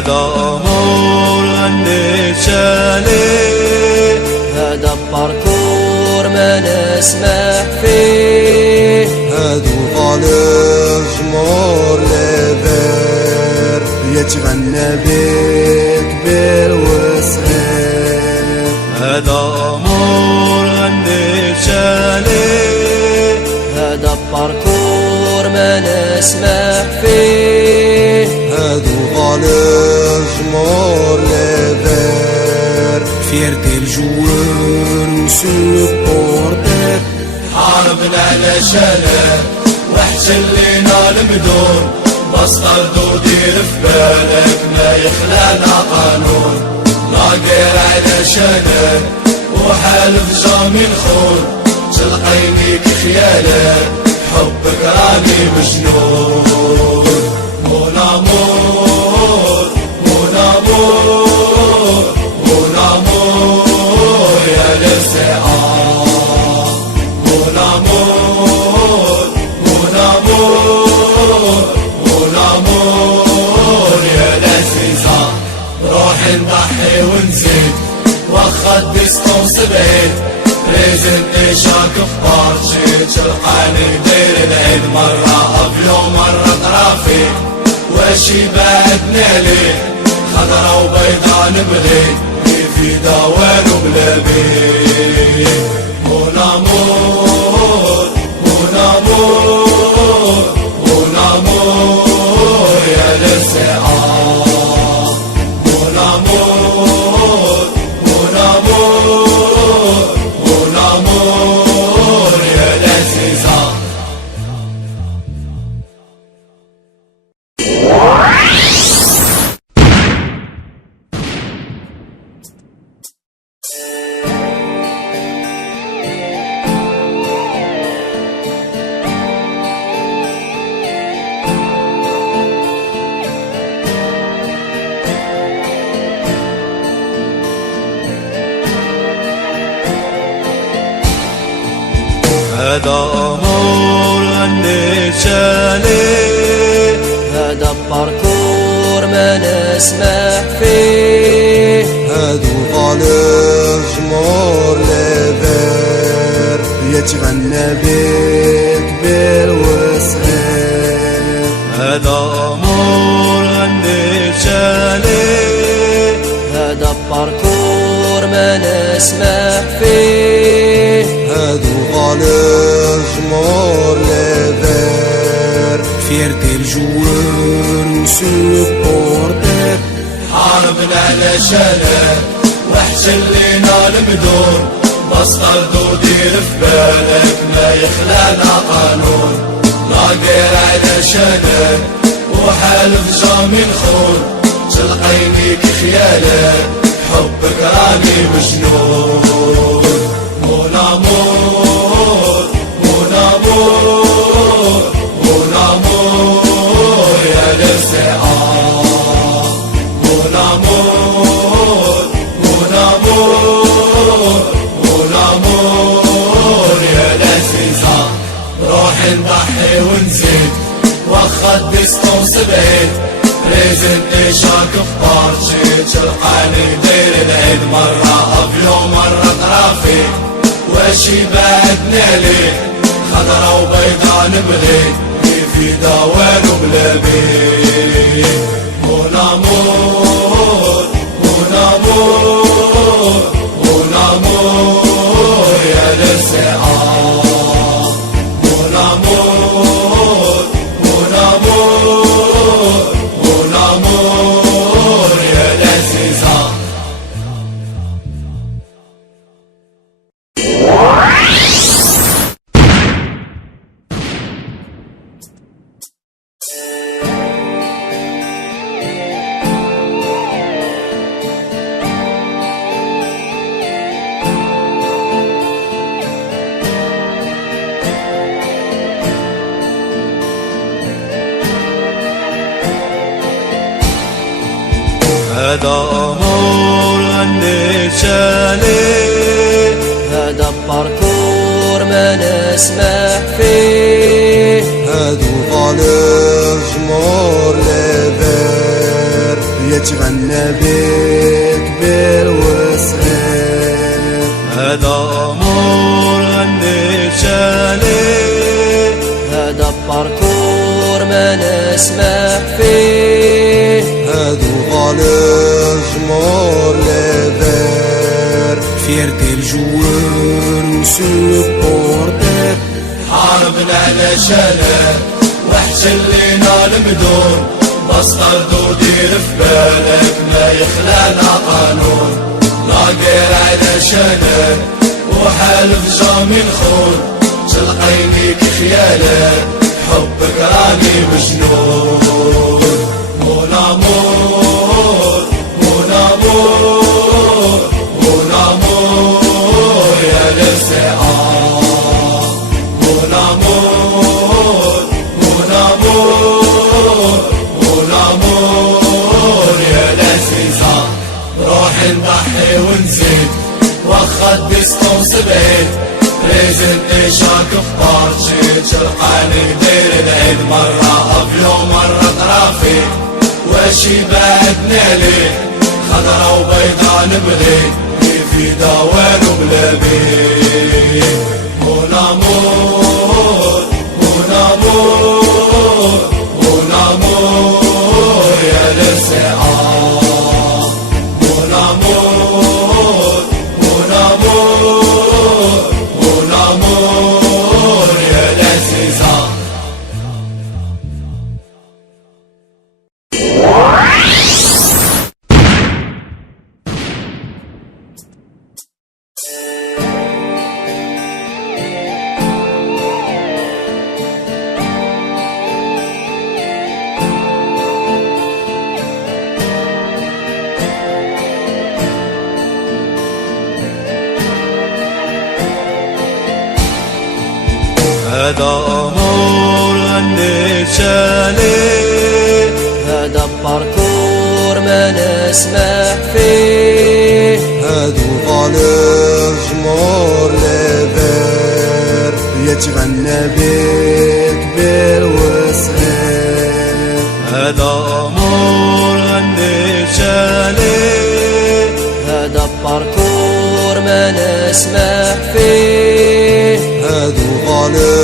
هذا أمور النشالي، هذا باركور ما نسمح فيه، هادو طالب جمهور ليفير يتغنى بكبير وصغير. هذا أمور النشالي، هذا باركور ما نسمح فيه، هادو طالب جمهور ليفير فيرتي الجوار وسبورتر. حاربنا على شلال واحتلينا المدون، بس طردو دير في بالك ما يخلانا قانون. لاقير على شلال وحالف جامي الخون، تلقيني كخيالك حبك راني مجنون. مون امور مون امور مون امور يا للسعار. مون امور مون امور مون امور يا للسيزا. روحي نضحي ونزيد واخا الديستونس بعيد، ريزني شاك في بارشي تلقاني داير العيد. مرة افيون مرة طرافيك واشي بعدنا ليه، خضرا وبيضا نبغيك في دوان وبلا بيك. مون امور مون امور مون امور يا للسعار. مون امور مون امور مون امور يا لذيذة. هذا أمور النشالي، هذا باركور ما نسمح فيه، هادو طالب جمهور ليفير يتغنى بكبير وصغير. هذا أمور النشالي، هذا باركور ما نسمح فيه، هادو طالب جمهور ليفير فيرتي الجوار وسبورتر. حاربنا على شلال واحتلينا المدون، بس طردو دير في بالك ما يخلانا قانون. لاقير على شلال وحالف جامي الخون، تلقيني كخيالك حبك راني مجنون. مون امور مون امور مون امور يا للسعار. مون امور مون امور مون امور يا لذيذة. روحي نضحي ونزيد واخا الديستونس بعيد، ريزني شاك في بارشي تلقاني داير العيد. مرة افيون مرة طرافيك واشي بعدنا ليه، خضرا وبيضا نبغيك في دوان وبلا بيك. مون امور مون امور مون امور يا للسعار. مون امور مون امور مون امور يا لذيذة. هذا أمور النشالي، هذا باركور ما نسمح فيه، هادو طالب جمهور ليفير يتغنى بك كبير وصغير. هذا أمور غنيت عليه، هذا باركور ما نسمح فيه. هادو غالي جمهور ليفير، Fierté le joueur ou supporter. حاربنا على شلال وحش اللينا المدون، بس طردو دير في بالك ما يخلانا قانون. لاقير على شلال وحالف جامي الخون، تلقينيك خيالك حبك راني مجنون. مون امور مون امور مون امور يا للسعار. مون امور مون امور مون امور يا لذيذة. روحي نضحي ونزيد واخا الديستونس بعيد، ريزنتي شاك بارشي تلقاني ندير العيد. مرة افيون مرة ترافيك واشي بعدني عليك، خضرا وبيضا نبغي في دوان وبلا بيك. مون امور مون امور مون امور يا للسعار. مون امور مون امور مون امور يا لذيذة. هذا أمور غنيت عليه، هذا باركور ما نسمح فيه. هادو غالي جمهور ليفير، يتغنى بك كبير وصغير. هذا أمور غنيت عليه، هذا باركور ما نسمح فيه. هادو غالي